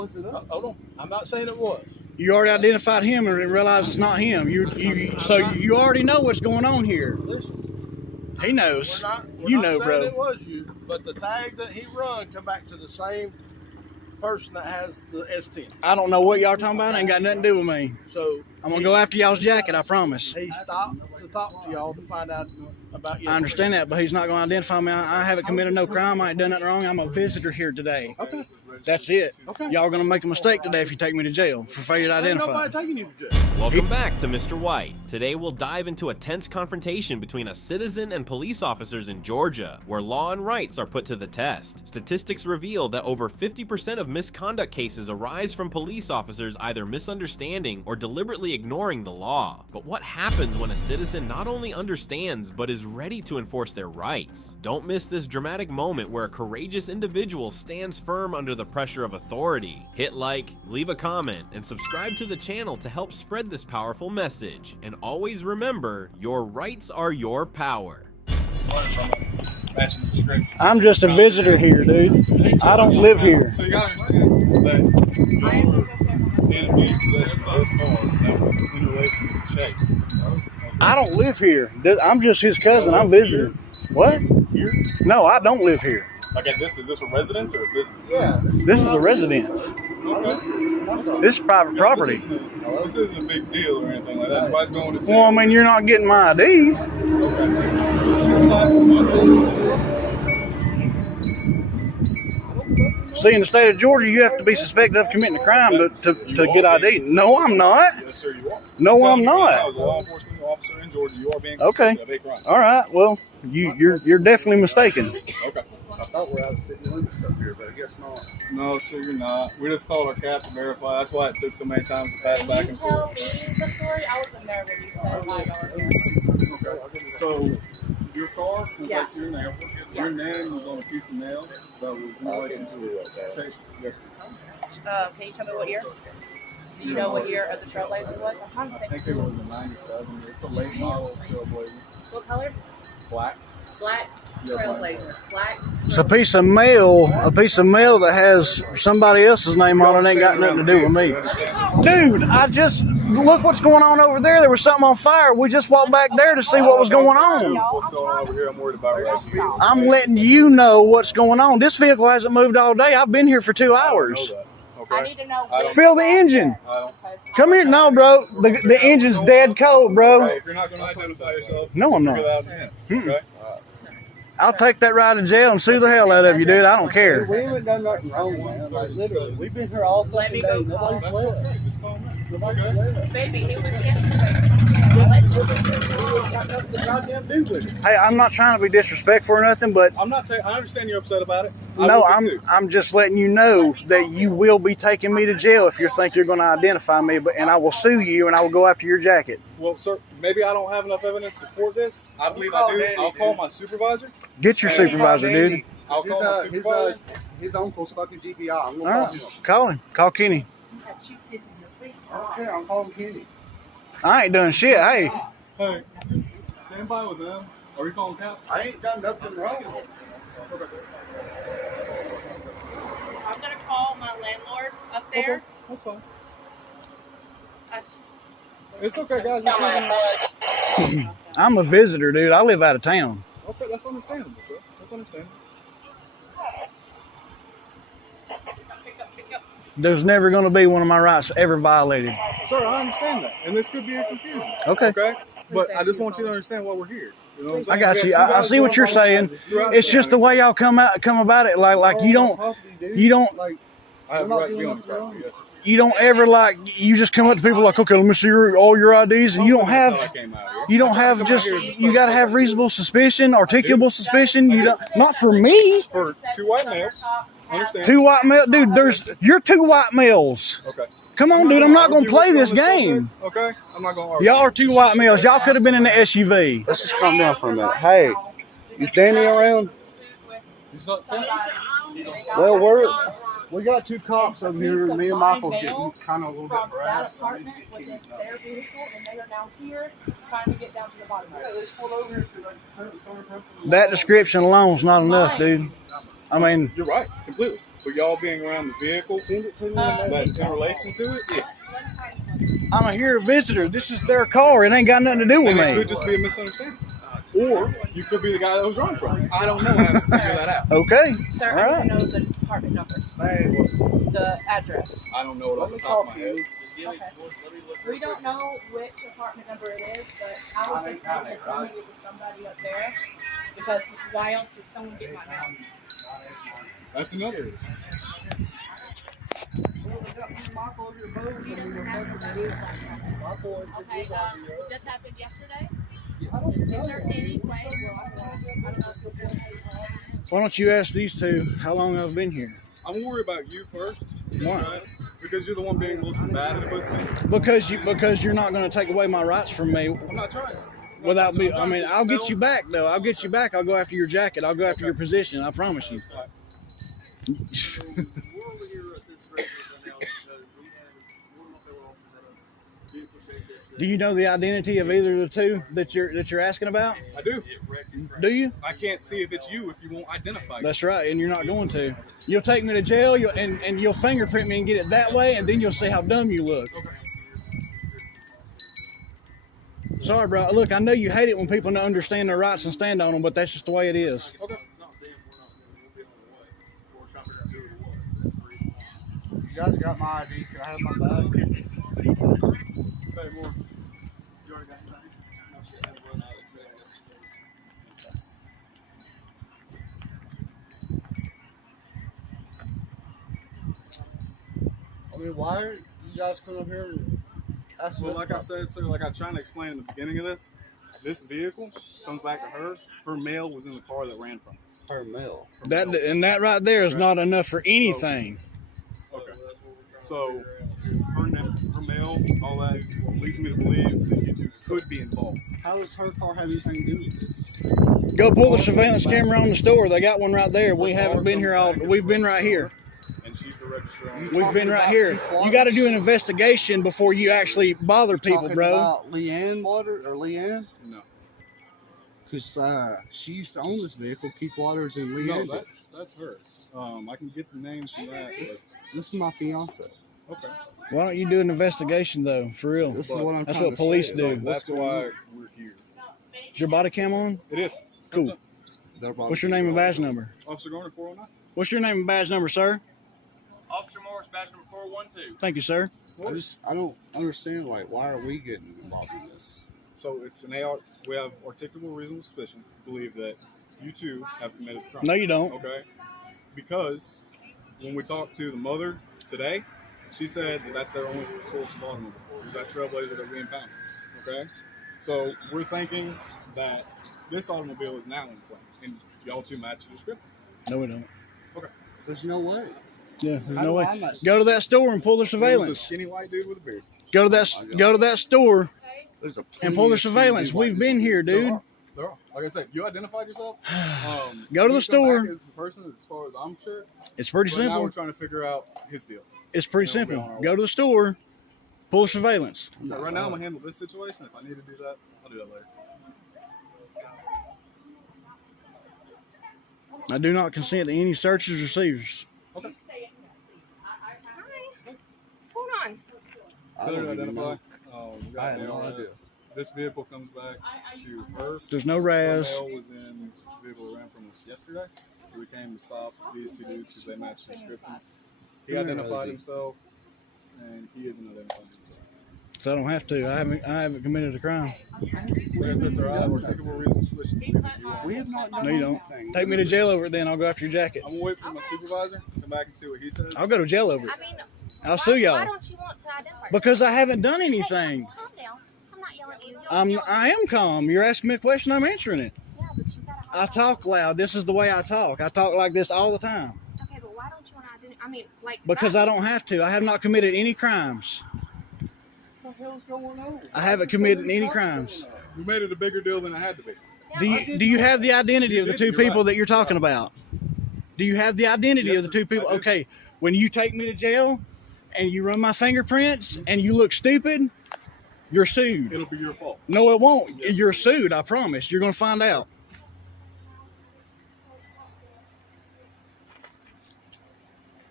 Hold on. I'm not saying it was. You already identified him and realized it's not him. So you already know what's going on here. Listen, He knows. We're not saying bro. It was you, but the tag that he run come back to the same person that has the S10. I don't know what y'all talking about. It ain't got nothing to do with me. So I'm gonna go after y'all's jacket. I promise. he stopped to talk to y'all to find out about you. I understand that, but he's not gonna identify me. I haven't committed no crime. I ain't done nothing wrong. I'm a visitor here today. Okay. That's it. Okay. Y'all are gonna make a mistake today if you take me to jail for failure to Ain't identify. nobody taking you to jail. Welcome back to Mr. White. Today we'll dive into a tense confrontation between a citizen and police officers in Georgia, where law and rights are put to the test. Statistics reveal that over 50% of misconduct cases arise from police officers either misunderstanding or deliberately ignoring the law. But what happens when a citizen not only understands but is ready to enforce their rights? Don't miss this dramatic moment where a courageous individual stands firm under the pressure of authority. Hit like, leave a comment, and subscribe to the channel to help spread this powerful message. And always remember, your rights are your power. I'm just a visitor here, dude. I don't live here. So you gotta understand that in being possession of this car, that was in relation to the chase. I don't live here. I'm just his cousin. I'm visiting. What? Here? No, I don't live here. Like, is this a residence or a business? Yeah. This is a residence. Okay. This is private property. This isn't a big deal or anything like that. Nobody's going to jail. Well, I mean, you're not getting my ID. See, in the state of Georgia, you have to be suspected of committing a crime to get ID. No, I'm not. Yes, sir, you are. No, I'm not. As a law enforcement officer in Georgia, you are being Okay. suspected of a crime. All right. Well, you're definitely mistaken. Okay. I thought we're out of city limits up here, but I guess not. No, sir, you're not. We just called our cap to verify. That's why it took so many times to pass back and forth. Can you tell me the story? I wasn't there when you said $5. Okay. So, your car was Yeah. like your nail. Your name was on a piece of nail that was in relation to a chase. Yes. Can you tell me what year? Do you know what year of the Trailblazer was? I'm trying to I think. think it was a 97. It's a late model Trailblazer. What color? Black. Black Yes, Trailblazer. Black. It's a piece of mail that has somebody else's name on it. Ain't got nothing to do with me. Dude, I just look what's going on over there. There was something on fire. We just walked back there to see what was going on. What's going on over here? I'm worried about right now. I'm letting you know what's going on. This vehicle hasn't moved all day. I've been here for 2 hours. Okay. I need to know. I don't- Feel the engine. I don't. Come here. No, bro. The engine's dead cold, bro. Hey, if you're not going to identify yourself, No, I'm not. figure that out then. Okay. I'll take that ride to jail and sue the hell out of you, dude. I don't care. We haven't done nothing wrong, man. Like, literally, we've been here all Let me fucking day. go call. Nobody's That's left. okay. Just call me. Nobody's Okay. left. Baby, it was yesterday. Got nothing to goddamn do with it. Hey, I'm not trying to be disrespectful or nothing, but I'm not. I understand you're upset about it. I no, would be too. I'm just letting you know that you will be taking me to jail if you think you're going to identify me, and I will sue you and I will go after your jacket. Well, sir, maybe I don't have enough evidence to support this. I believe I do. I'll call my supervisor. Get your supervisor, dude. I'll call my supervisor. His uncle's fucking GPI. I'm All gonna call right, him. call him. Call Kenny. I don't care. I'm calling Kenny. I ain't doing shit. Hey, Hey, stand by with them. Are you calling Cap? I ain't done nothing wrong. I'm gonna call my landlord up there. Okay, that's fine. I just- It's okay, guys. It's okay. I'm a visitor, dude. I live out of town. Okay, that's understandable, sir. That's understandable. Pick up. There's never going to be one of my rights ever violated. Sir, I understand that, and this could be a confusion. Okay. Okay, but I just want you to understand why we're here. You know what I'm saying? I got We you. got two I guys see what you're going on saying. throughout It's the just the county. way y'all come about it. Like you don't Like, I have we're a not right to be doing on the nothing wrong. property. Yes, sir. you don't ever you just come up to people like, okay, let me see all your IDs, and you don't That's how I have. came out here. You don't have just, you got to have reasonable suspicion, articulable suspicion. You don't, not for me. For two white males. Understand? Two white male, dude, you're two white males. Okay. Come on, dude, I'm not going to play this game. Okay, I'm not going to argue. Y'all are two white males. Y'all could have been in the SUV. Let's just calm down for a minute. Hey, is Danny around? He's not Well, we got two cops over here. Me and Michael's getting kind of a little bit From that harassed. apartment was in their vehicle, and they are now here trying to get down to the bottom. They pulled over here to That description alone's not enough, dude. I mean, You're right, completely. But y'all being around the vehicle that's in relation to it, yes. I'm a here visitor. This is their car. It ain't got nothing to do with And it me. could just be a misunderstanding. Or you could be the guy that was running from us. I don't know how to figure that out. Okay. Sir, All I right. need to know the department number, the address. I don't know it off the top of my head. Okay. We don't know which apartment number it is, but I would just assuming it was somebody up there, because why else would someone get my mail? That's another issue. Okay, this happened yesterday? Is there any way? Why don't you ask these two how long I've been here? I'm worried about you first. Why? Right? Because you're the one being most combative with me. Because you're not going to take away my rights from me I'm not trying to. without me. I mean, I'll get you back though. I'll get you back. I'll go after your jacket. I'll go after your position. I promise you. Do you know the identity of either of the two that you're asking about? I do. Do you? I can't see if it's you if you won't identify you. That's right, and you're not going to. You'll take me to jail, and you'll fingerprint me and get it that way, and then you'll see how dumb you look. Sorry, bro. Look, I know you hate it when people don't understand their rights and stand on them, but that's just the way it is. Okay. You guys got my ID? Can I have my bag? Say more. I mean, why are you guys come up here and ask Well, us like I said, sir, like I was trying to explain in the beginning of this vehicle comes back to her. Her mail was in the car that ran from us. her mail? That right there is not enough for anything. Okay. So her mail, all that leads me to believe that you two could be involved. How does her car have anything to do with this? Go pull the surveillance camera on the store. They got one right there. We haven't been here all. We've been right here. And she's the registrar. We've been right here. You got to do an investigation before you actually bother people, Talking bro. about Leanne Water or Leanne? No. Because she used to own this vehicle. Keith Waters and No, Leanne. that's her. I can get the names from that. This is my fiance. Okay. Why don't you do an investigation though, for real? This is what I'm That's trying what to police say. do. That's why we're here. Is your body cam on? It is. Cool. What's your name and badge number? Officer Garner, 409. What's your name and badge number, sir? Officer Morris, badge number 412. Thank you, sir. I don't understand, like, why are we getting involved in this? So it's an AR. We have articulable reasonable suspicion to believe that you two have committed the crime. No, you don't. Okay. Because when we talked to the mother today, she said that that's their only source of automobile. Is that Trailblazer that we impounded. Okay. So we're thinking that this automobile is now in play, and y'all two match the description. No, we don't. Okay. There's no way. Yeah, there's How no do way. I not- Go to that store and pull their It was a surveillance. skinny white dude with a beard. Go to that store There's a and pull their plenty of surveillance. skinny We've been here, dude. There are. Like I said, you identified yourself. Go to the you come store. back as the person, as far as I'm sure. It's pretty But now simple. we're trying to figure out his deal. It's pretty Yeah, we'll be on simple. our Go way. to the store, pull surveillance. But right now, I'm gonna handle this situation. If I need to do that, I'll do that later. I do not consent to any searches or seizures. Hi. What's going on? I Failure don't to even identify. know. We got I have no mail. idea. This vehicle comes back to her. There's no Her raz. mail was in the vehicle that ran from us yesterday, so we came to stop these two dudes because they matched the description. He Where identified is he? himself, and he isn't identified himself. So I don't have to. I haven't committed a crime. Like I said, sir, I have articulable reasonable suspicion. to believe that you are. We have not done No, you don't. anything. Take me to jail over it, then I'll go after your jacket. I'm gonna wait for my supervisor to come back and see what he says. I'll go to jail over it. I mean, I'll sue Why y'all don't you want to identify? because I haven't done Hey, anything. calm down. I'm not yelling at you. Don't I am calm. You're asking me a question. I'm answering it. Yeah, but you gotta. I talk loud. This is the way I talk. I talk like this all the time Okay, but why don't you want to identify? I mean, like. because I don't have to. I have not committed any crimes. What the hell's going on? I haven't committed any crimes. We made it a bigger deal than it had to be. Do you have the identity of the two You're people right. that you're talking about? Do you have the identity Yes, of the sir. two people? I do. Okay, when you take me to jail and you run my fingerprints and you look stupid, you're sued. It'll be your fault. No, it won't. You're sued. I promise. You're going to find out.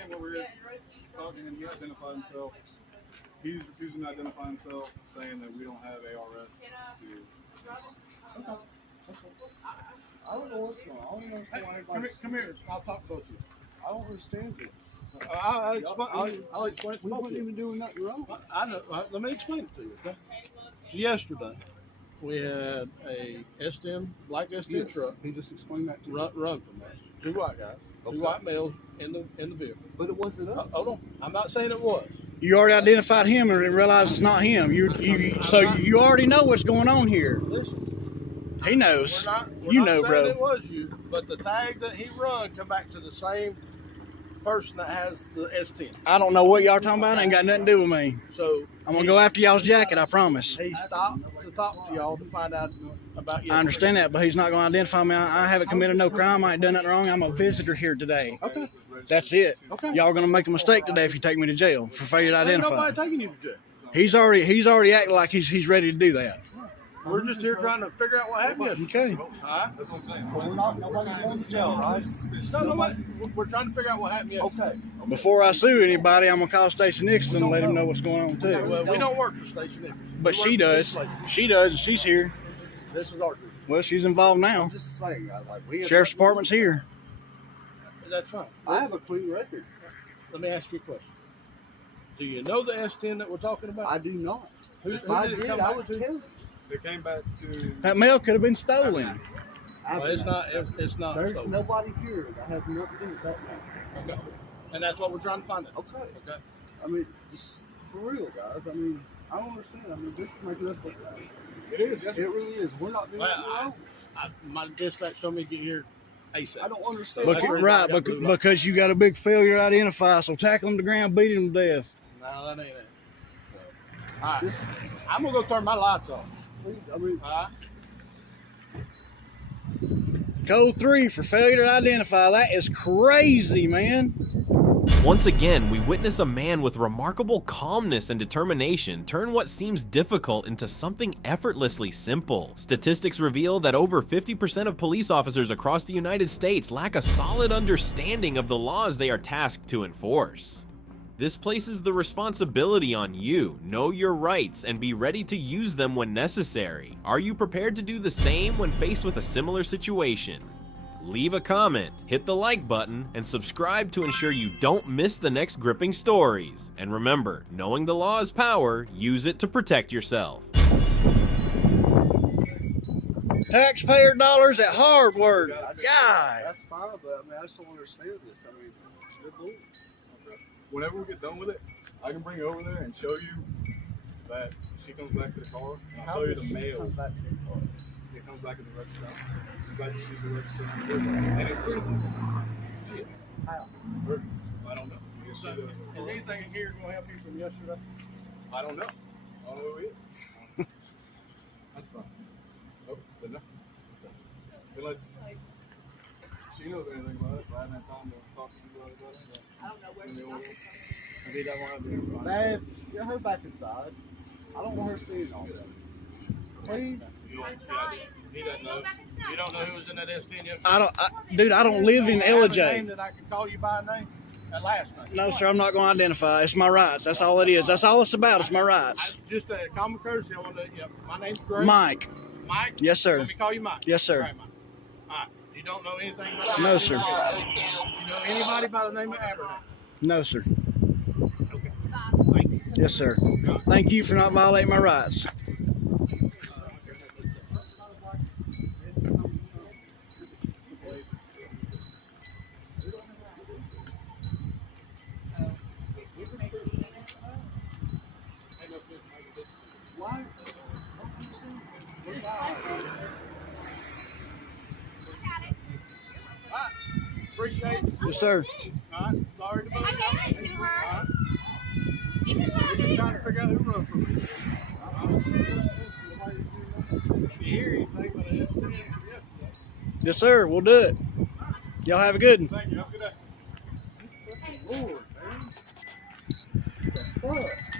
came over here talking, and he identified himself. He's refusing to identify himself, saying that we don't have ARS to. Okay. I don't know what's going on. I don't understand why everybody. Come here. I'll talk to both of you. I don't understand this. I'll explain it to We both weren't of you. even doing nothing wrong. I know. Let me explain it to you. Okay? So yesterday, we had a S10, black S10 Yes. truck He just explained that to me. run from us. Two white guys, Okay. two white males in the vehicle. But it wasn't us. Hold on. I'm not saying it was. You already identified him and realized it's not him. So you already know what's going on here. Listen. He knows. We're You not know, saying bro. it was you, but the tag that he run come back to the same person that has the S10. I don't know what y'all talking about. It ain't got nothing to do with me. So I'm gonna go after y'all's jacket. I promise. he stopped to talk to y'all to find out about you. I understand that, but he's not gonna identify me. I haven't committed no crime. I ain't done nothing wrong. I'm a visitor here today. Okay. That's it. Okay. Y'all are gonna make a mistake today if you take me to jail for failure to Ain't identify. nobody taking you to jail. He's already acting like he's ready to do that. We're just here trying to figure out what happened yesterday. Okay. All right? That's what I'm saying. We're not, nobody's going to jail, right? No, nobody. We're trying to figure out what happened yesterday. Okay. Before I sue anybody, I'm gonna call Stacey Nixon and let him know what's going on too. Well, we don't work for Station Nicholson. But We she work for does. this place. She does, and she's here. This is our group. Well, she's involved now. I'm just saying, like, we have Sheriff's Department's here. That's fine. I have a clean record. Let me ask you a question. Do you know the S10 that we're talking about? I do not. Who If I did it did, come I back would to? tell you. They came back to. That mail could have been stolen. Well, it's not. It's not. There's stolen. nobody here that has nothing to do with that now. Okay. And that's what we're trying to find out. Okay. Okay. I mean, just for real, guys. I mean, I don't understand. I mean, this is making us look bad. It is, yes. It really is. We're not doing Well, nothing wrong. My dispatch told me to get here ASAP. I don't understand. Look, why. Right, because you got a big failure to identify, so tackle him to the ground, beat him to death. No, that ain't it. All right. This, I'm gonna go turn my lights off. I mean, All right. Code 3 for failure to identify. That is crazy, man. Once again, we witness a man with remarkable calmness and determination turn what seems difficult into something effortlessly simple. Statistics reveal that over 50% of police officers across the United States lack a solid understanding of the laws they are tasked to enforce. This places the responsibility on you. Know your rights and be ready to use them when necessary. Are you prepared to do the same when faced with a similar situation? Leave a comment, hit the like button, and subscribe to ensure you don't miss the next gripping stories. And remember, knowing the law is power, use it to protect yourself. Taxpayer dollars at hard work. God. that's fine, but I mean, I just don't understand this. I mean, good Lord. Whenever we get done with it, I can bring it over there and show you that she comes back to the car. And I'll show you the mail. It comes back at the register. It comes back to she's a register. And it's pretty simple. Shit. How? I don't know. So, is anything in here gonna help you from yesterday? I don't know. I don't know who he is. That's fine. Oh, but no. Unless she knows anything about it, but I haven't had time to talk to you about it. I don't know where she's going. If he doesn't want to be in front. Dad, get her back inside. I don't want her seeing all that. Please. He doesn't know. You don't know who was in that S10 yesterday? I don't live in Do you have a LJ. name that I can call you by name? That last name? No, sir, I'm not going to identify. It's my rights. That's all it is. That's all it's about. It's my rights. Just a common courtesy. I want to. My name's Greg. Mike. Mike. Yes, sir. Let me call you Mike. Yes, sir. All right, Mike. All right. You don't know anything about that? No, sir. You know anybody by the name of Aberdeen? No, sir. Okay. Thank you. Yes, sir. Thank you for not violating my rights. Why? Appreciate it. Yes, sir. All right. Sorry to bother I you. gave it to All her. right. She can have We're just it. trying to figure out who run from you. If you hear anything but an S10 yesterday. Yes, sir. We'll do it. Y'all have a good one. Thank you. Have a good day. Lord, man. What the fuck?